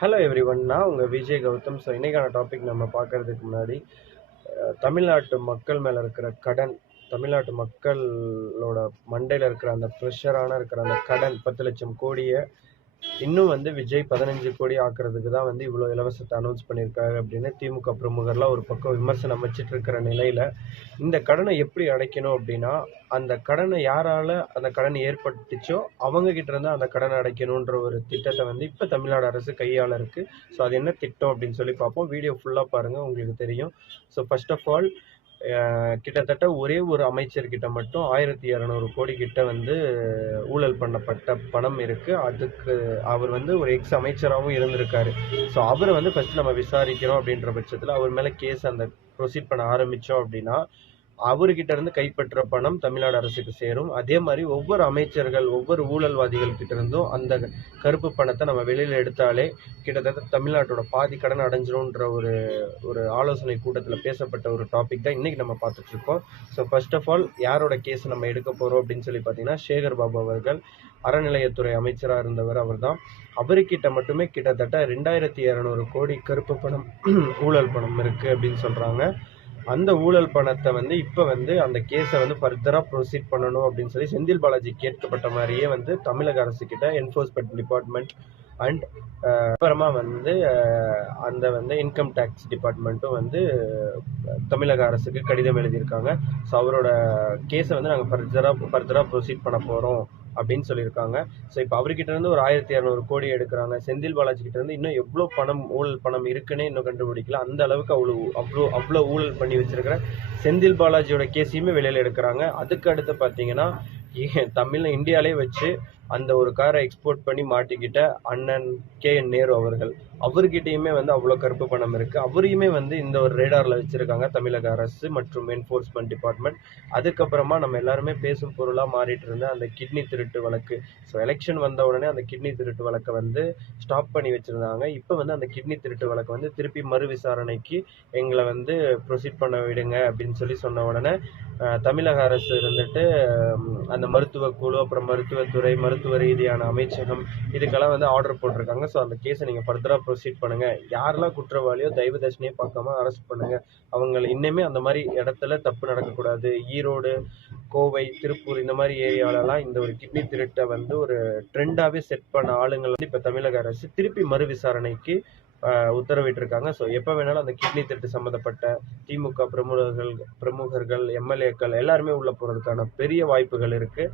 Hello everyone, நான் உங்கள் Vijay Gautham. So இன்றைக்கான டாபிக் நம்ம பார்க்கறதுக்கு முன்னாடி தமிழ்நாட்டு மக்கள் மேலே இருக்கிற கடன், தமிழ்நாட்டு மக்களோட மண்டையில் இருக்கிற அந்த ப்ரெஷரான இருக்கிற அந்த கடன் 10,00,000 கோடியை இன்னும் விஜய் 15 கோடி ஆக்குறதுக்கு தான் இவ்வளோ இலவசத்தை அனௌன்ஸ் பண்ணியிருக்காரு அப்படின்னு திமுக பிரமுகர்லாம் ஒரு பக்கம் விமர்சனம் வச்சுட்டு இருக்கிற நிலையில் இந்த கடனை எப்படி அடைக்கணும் அப்படின்னா, அந்த கடனை யாரால அந்த கடன் ஏற்பட்டுச்சோ அவங்க கிட்ட இருந்து அந்த கடனை அடைக்கணுன்ற ஒரு திட்டத்தை இப்போ தமிழ்நாடு அரசு கையாள இருக்கு. ஸோ அது என்ன திட்டம் அப்படின்னு சொல்லி பார்ப்போம். வீடியோ ஃபுல்லாக பாருங்கள், உங்களுக்கு தெரியும். ஸோ ஃபர்ஸ்ட் ஆஃப் ஆல் கிட்டத்தட்ட ஒரே ஒரு அமைச்சர்கிட்ட மட்டும் 1200 கோடி கிட்ட ஊழல் பண்ணப்பட்ட பணம் இருக்கு. அதுக்கு அவர் ஒரு எக்ஸ் அமைச்சராகவும் இருந்திருக்காரு. ஸோ அவரை ஃபர்ஸ்ட் நம்ம விசாரிக்கிறோம் அப்படின்ற பட்சத்தில் அவர் மேலே கேஸ் ப்ரொசீட் பண்ண ஆரம்பித்தோம் அப்படின்னா அவர்கிட்ட இருந்து கைப்பற்ற பணம் தமிழ்நாடு அரசுக்கு சேரும். அதே மாதிரி ஒவ்வொரு அமைச்சர்கள், ஒவ்வொரு ஊழல்வாதிகள் கிட்ட இருந்தும் அந்த கருப்பு பணத்தை நம்ம வெளியில் எடுத்தாலே கிட்டத்தட்ட தமிழ்நாட்டோட பாதி கடன் அடைஞ்சிரும்ன்ற ஒரு ஆலோசனை கூட்டத்தில் பேசப்பட்ட ஒரு டாபிக் தான் இன்னைக்கு நம்ம பார்த்துட்டு இருக்கோம். ஸோ ஃபர்ஸ்ட் ஆஃப் ஆல் யாரோட கேஸ் நம்ம எடுக்க போகிறோம் அப்படின்னு சொல்லி பார்த்தீங்கன்னா, சேகர் பாபு அவர்கள் அறநிலையத்துறை அமைச்சராக இருந்தவர். அவர் தான். அவர்கிட்ட மட்டுமே கிட்டத்தட்ட 2200 கோடி கருப்பு பணம் ஊழல் பணம் இருக்குது அப்படின்னு சொல்கிறாங்க. அந்த ஊழல் பணத்தை இப்போ அந்த கேஸை ஃபர்தராக ப்ரொசீட் பண்ணணும் அப்படின்னு சொல்லி செந்தில் பாலாஜி கேட்கப்பட்ட மாதிரியே தமிழக அரசு கிட்ட என்ஃபோர்ஸ்மெண்ட் டிபார்ட்மெண்ட் அண்ட் அப்புறமா அந்த இன்கம் டேக்ஸ் டிபார்ட்மெண்ட்டும் தமிழக அரசுக்கு கடிதம் எழுதியிருக்காங்க. ஸோ அவரோட கேஸை நாங்கள் ஃபர்தராக ப்ரொசீட் பண்ண போகிறோம் அப்படின்னு சொல்லியிருக்காங்க. ஸோ இப்போ அவர்கிட்ட இருந்து ஒரு 1200 கோடி எடுக்கிறாங்க. செந்தில் பாலாஜி கிட்ட இருந்து இன்னும் எவ்வளோ பணம், ஊழல் பணம் இருக்குன்னே இன்னும் கண்டுபிடிக்கல. அந்த அளவுக்கு அவ்வளோ ஊழல் பண்ணி வச்சிருக்கிற செந்தில் பாலாஜியோட கேஸையுமே வெளியில் எடுக்கிறாங்க. அதுக்கு அடுத்து பார்த்தீங்கன்னா, இந்தியாவிலே வச்சு அந்த ஒரு காரை எக்ஸ்போர்ட் பண்ணி மாட்டிக்கிட்ட அண்ணன் KN நேரு அவர்கிட்டயுமே அவ்வளோ கருப்பு பணம் இருக்குது. அவரையுமே இந்த ஒரு ரேடாரில் வச்சுருக்காங்க தமிழக அரசு மற்றும் என்ஃபோர்ஸ்மெண்ட் டிபார்ட்மெண்ட். அதுக்கப்புறமா நம்ம எல்லாருமே பேசும் பொருளாக மாறிட்டு இருந்த அந்த கிட்னி திருட்டு வழக்கு. ஸோ எலெக்ஷன் வந்த உடனே அந்த கிட்னி திருட்டு வழக்கை ஸ்டாப் பண்ணி வச்சுருந்தாங்க. இப்போ அந்த கிட்னி திருட்டு வழக்கு திருப்பி மறு விசாரணைக்கு எங்களை ப்ரொசீட் பண்ண விடுங்க அப்படின்னு சொன்ன உடனே தமிழக அரசு அந்த மருத்துவ குழு, அப்புறம் மருத்துவத்துறை, மருத்துவ ரீதியான அமைச்சகம் இதுக்கெல்லாம் ஆர்டர் போட்டிருக்காங்க. ஸோ அந்த கேஸை நீங்கள் ஃபர்தராக ப்ரொசீட் பண்ணுங்கள். யாரெல்லாம் குற்றவாளியோ தயவு தர்ஷினியை பார்க்காம அரெஸ்ட் பண்ணுங்கள். அவங்களை இன்னுமே அந்த மாதிரி இடத்துல தப்பு நடக்கக்கூடாது. ஈரோடு, கோவை, திருப்பூர் இந்த மாதிரி ஏரியாலலாம் இந்த ஒரு கிட்னி திருட்டை ஒரு ட்ரெண்டாகவே செட் பண்ண ஆளுங்கள் இப்போ தமிழக அரசு திருப்பி மறு விசாரணைக்கு உத்தரவிட்டிருக்காங்க. ஸோ எப்போ வேணாலும் அந்த கிட்னி திருட்டு சம்மந்தப்பட்ட திமுக பிரமுகர்கள், MLAக்கள் எல்லாருமே உள்ள போகிறதுக்கான பெரிய வாய்ப்புகள் இருக்குது.